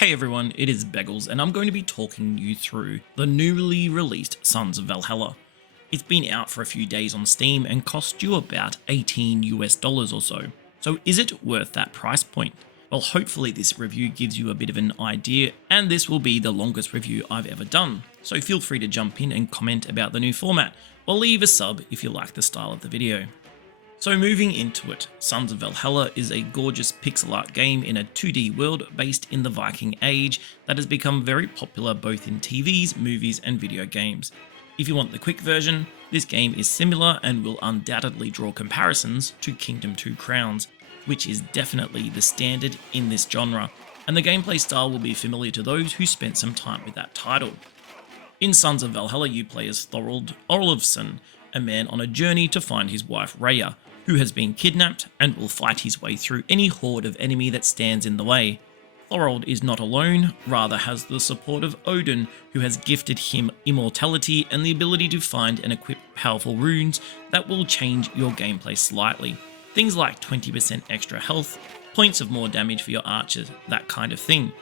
Hey everyone, it is Beggles, and I'm going to be talking you through the newly released Sons of Valhalla. It's been out for a few days on Steam and cost you about $18 or so. So is it worth that price point? Well, hopefully this review gives you a bit of an idea, and this will be the longest review I've ever done. So feel free to jump in and comment about the new format, or leave a sub if you like the style of the video. So moving into it, Sons of Valhalla is a gorgeous pixel art game in a 2D world based in the Viking Age that has become very popular both in TVs, movies and video games. If you want the quick version, this game is similar and will undoubtedly draw comparisons to Kingdom 2 Crowns, which is definitely the standard in this genre, and the gameplay style will be familiar to those who spent some time with that title. In Sons of Valhalla you play as Thorald Orlofsson, a man on a journey to find his wife Rhea, who has been kidnapped and will fight his way through any horde of enemy that stands in the way. Thorald is not alone, rather has the support of Odin, who has gifted him immortality and the ability to find and equip powerful runes that will change your gameplay slightly. Things like 20% extra health, points of more damage for your archers, that kind of thing.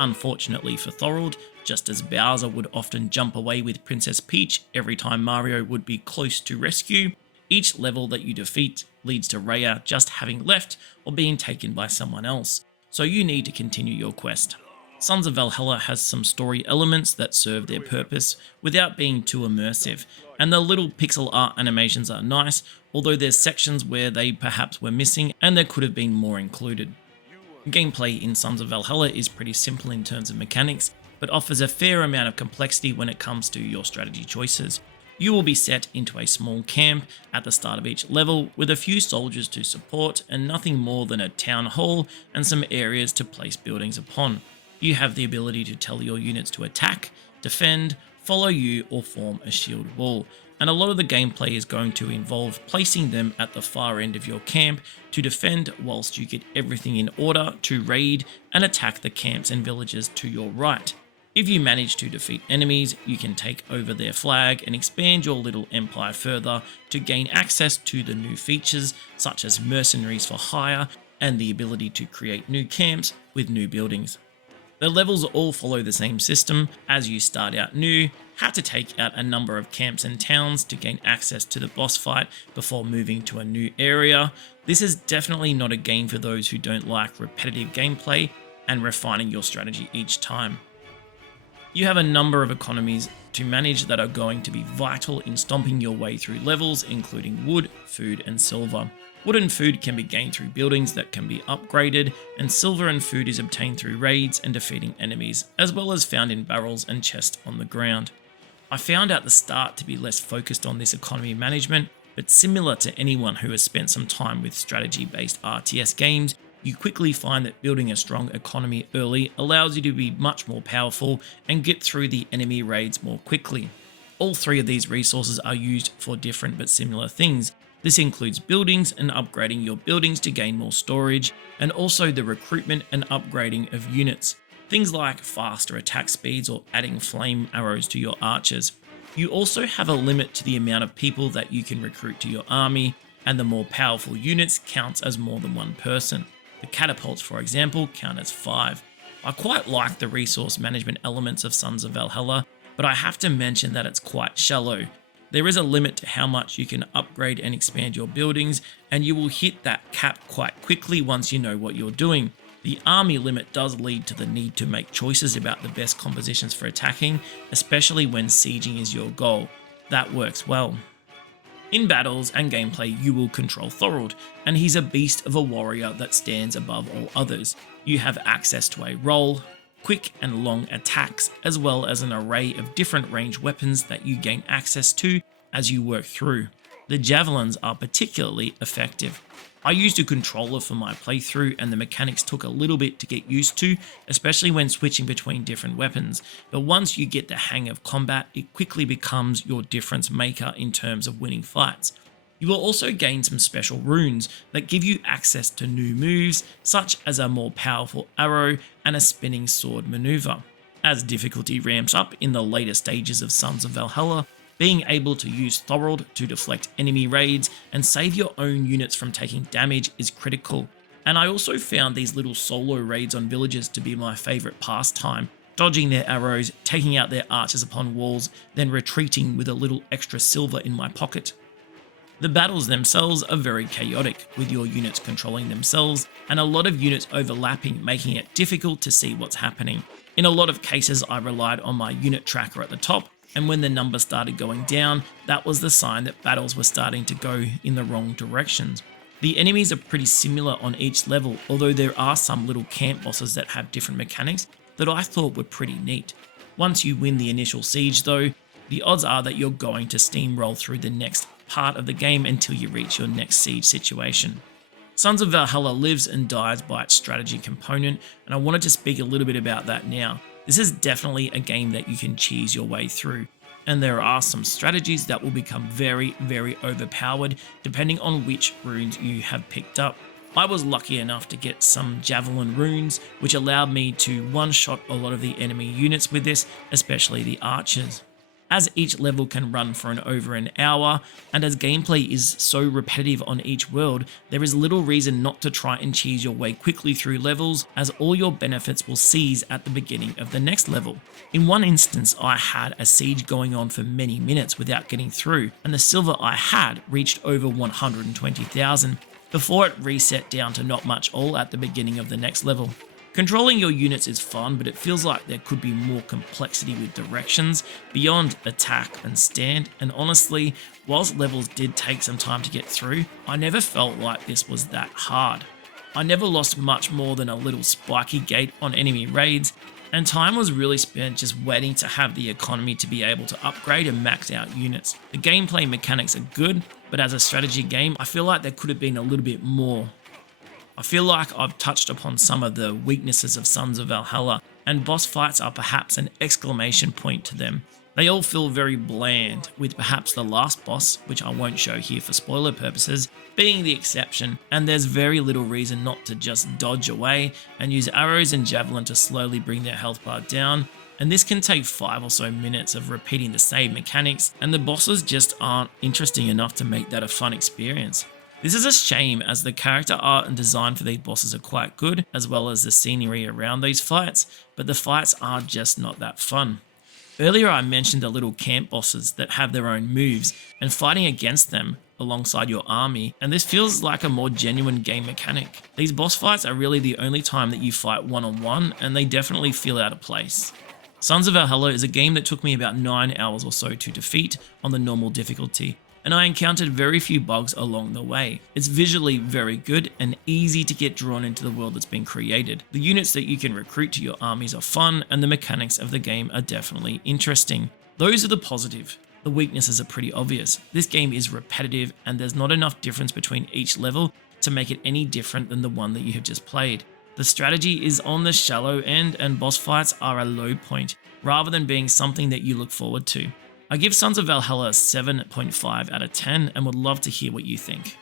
Unfortunately for Thorald, just as Bowser would often jump away with Princess Peach every time Mario would be close to rescue, each level that you defeat leads to Rhea just having left or being taken by someone else, so you need to continue your quest. Sons of Valhalla has some story elements that serve their purpose without being too immersive, and the little pixel art animations are nice, although there's sections where they perhaps were missing and there could have been more included. Gameplay in Sons of Valhalla is pretty simple in terms of mechanics, but offers a fair amount of complexity when it comes to your strategy choices. You will be set into a small camp at the start of each level with a few soldiers to support and nothing more than a town hall and some areas to place buildings upon. You have the ability to tell your units to attack, defend, follow you or form a shield wall, and a lot of the gameplay is going to involve placing them at the far end of your camp to defend whilst you get everything in order to raid and attack the camps and villages to your right. If you manage to defeat enemies, you can take over their flag and expand your little empire further to gain access to the new features such as mercenaries for hire and the ability to create new camps with new buildings. The levels all follow the same system as you start out new, how to take out a number of camps and towns to gain access to the boss fight before moving to a new area. This is definitely not a game for those who don't like repetitive gameplay and refining your strategy each time. You have a number of economies to manage that are going to be vital in stomping your way through levels, including wood, food and silver. Wood and food can be gained through buildings that can be upgraded, and silver and food is obtained through raids and defeating enemies, as well as found in barrels and chests on the ground. I found at the start to be less focused on this economy management, but similar to anyone who has spent some time with strategy-based RTS games, you quickly find that building a strong economy early allows you to be much more powerful and get through the enemy raids more quickly. All three of these resources are used for different but similar things. This includes buildings and upgrading your buildings to gain more storage, and also the recruitment and upgrading of units. Things like faster attack speeds or adding flame arrows to your archers. You also have a limit to the amount of people that you can recruit to your army, and the more powerful units counts as more than one person. The catapults, for example, count as 5. I quite like the resource management elements of Sons of Valhalla, but I have to mention that it's quite shallow. There is a limit to how much you can upgrade and expand your buildings, and you will hit that cap quite quickly once you know what you're doing. The army limit does lead to the need to make choices about the best compositions for attacking, especially when sieging is your goal. That works well. In battles and gameplay you will control Thorald, and he's a beast of a warrior that stands above all others. You have access to a roll, quick and long attacks, as well as an array of different ranged weapons that you gain access to as you work through. The javelins are particularly effective. I used a controller for my playthrough and the mechanics took a little bit to get used to, especially when switching between different weapons, but once you get the hang of combat, it quickly becomes your difference maker in terms of winning fights. You will also gain some special runes that give you access to new moves, such as a more powerful arrow and a spinning sword maneuver. As difficulty ramps up in the later stages of Sons of Valhalla, being able to use Thorald to deflect enemy raids and save your own units from taking damage is critical. And I also found these little solo raids on villagers to be my favourite pastime, dodging their arrows, taking out their archers upon walls, then retreating with a little extra silver in my pocket. The battles themselves are very chaotic, with your units controlling themselves and a lot of units overlapping, making it difficult to see what's happening. In a lot of cases, I relied on my unit tracker at the top, and when the number started going down, that was the sign that battles were starting to go in the wrong directions. The enemies are pretty similar on each level, although there are some little camp bosses that have different mechanics that I thought were pretty neat. Once you win the initial siege though, the odds are that you're going to steamroll through the next part of the game until you reach your next siege situation. Sons of Valhalla lives and dies by its strategy component, and I wanted to speak a little bit about that now. This is definitely a game that you can cheese your way through, and there are some strategies that will become very, very overpowered depending on which runes you have picked up. I was lucky enough to get some javelin runes, which allowed me to one-shot a lot of the enemy units with this, especially the archers. As each level can run for over an hour, and as gameplay is so repetitive on each world, there is little reason not to try and cheese your way quickly through levels, as all your benefits will cease at the beginning of the next level. In one instance, I had a siege going on for many minutes without getting through, and the silver I had reached over 120,000 before it reset down to not much all at the beginning of the next level. Controlling your units is fun, but it feels like there could be more complexity with directions beyond attack and stand, and honestly, whilst levels did take some time to get through, I never felt like this was that hard. I never lost much more than a little spiky gate on enemy raids, and time was really spent just waiting to have the economy to be able to upgrade and max out units. The gameplay mechanics are good, but as a strategy game, I feel like there could have been a little bit more. I feel like I've touched upon some of the weaknesses of Sons of Valhalla, and boss fights are perhaps an exclamation point to them. They all feel very bland, with perhaps the last boss, which I won't show here for spoiler purposes, being the exception, and there's very little reason not to just dodge away and use arrows and javelin to slowly bring their health bar down, and this can take 5 or so minutes of repeating the same mechanics, and the bosses just aren't interesting enough to make that a fun experience. This is a shame, as the character art and design for these bosses are quite good, as well as the scenery around these fights, but the fights are just not that fun. Earlier I mentioned the little camp bosses that have their own moves, and fighting against them alongside your army, and this feels like a more genuine game mechanic. These boss fights are really the only time that you fight one-on-one, and they definitely feel out of place. Sons of Valhalla is a game that took me about 9 hours or so to defeat on the normal difficulty, and I encountered very few bugs along the way. It's visually very good and easy to get drawn into the world that's been created. The units that you can recruit to your armies are fun, and the mechanics of the game are definitely interesting. Those are the positive. The weaknesses are pretty obvious. This game is repetitive, and there's not enough difference between each level to make it any different than the one that you have just played. The strategy is on the shallow end, and boss fights are a low point, rather than being something that you look forward to. I give Sons of Valhalla a 7.5 out of 10 and would love to hear what you think.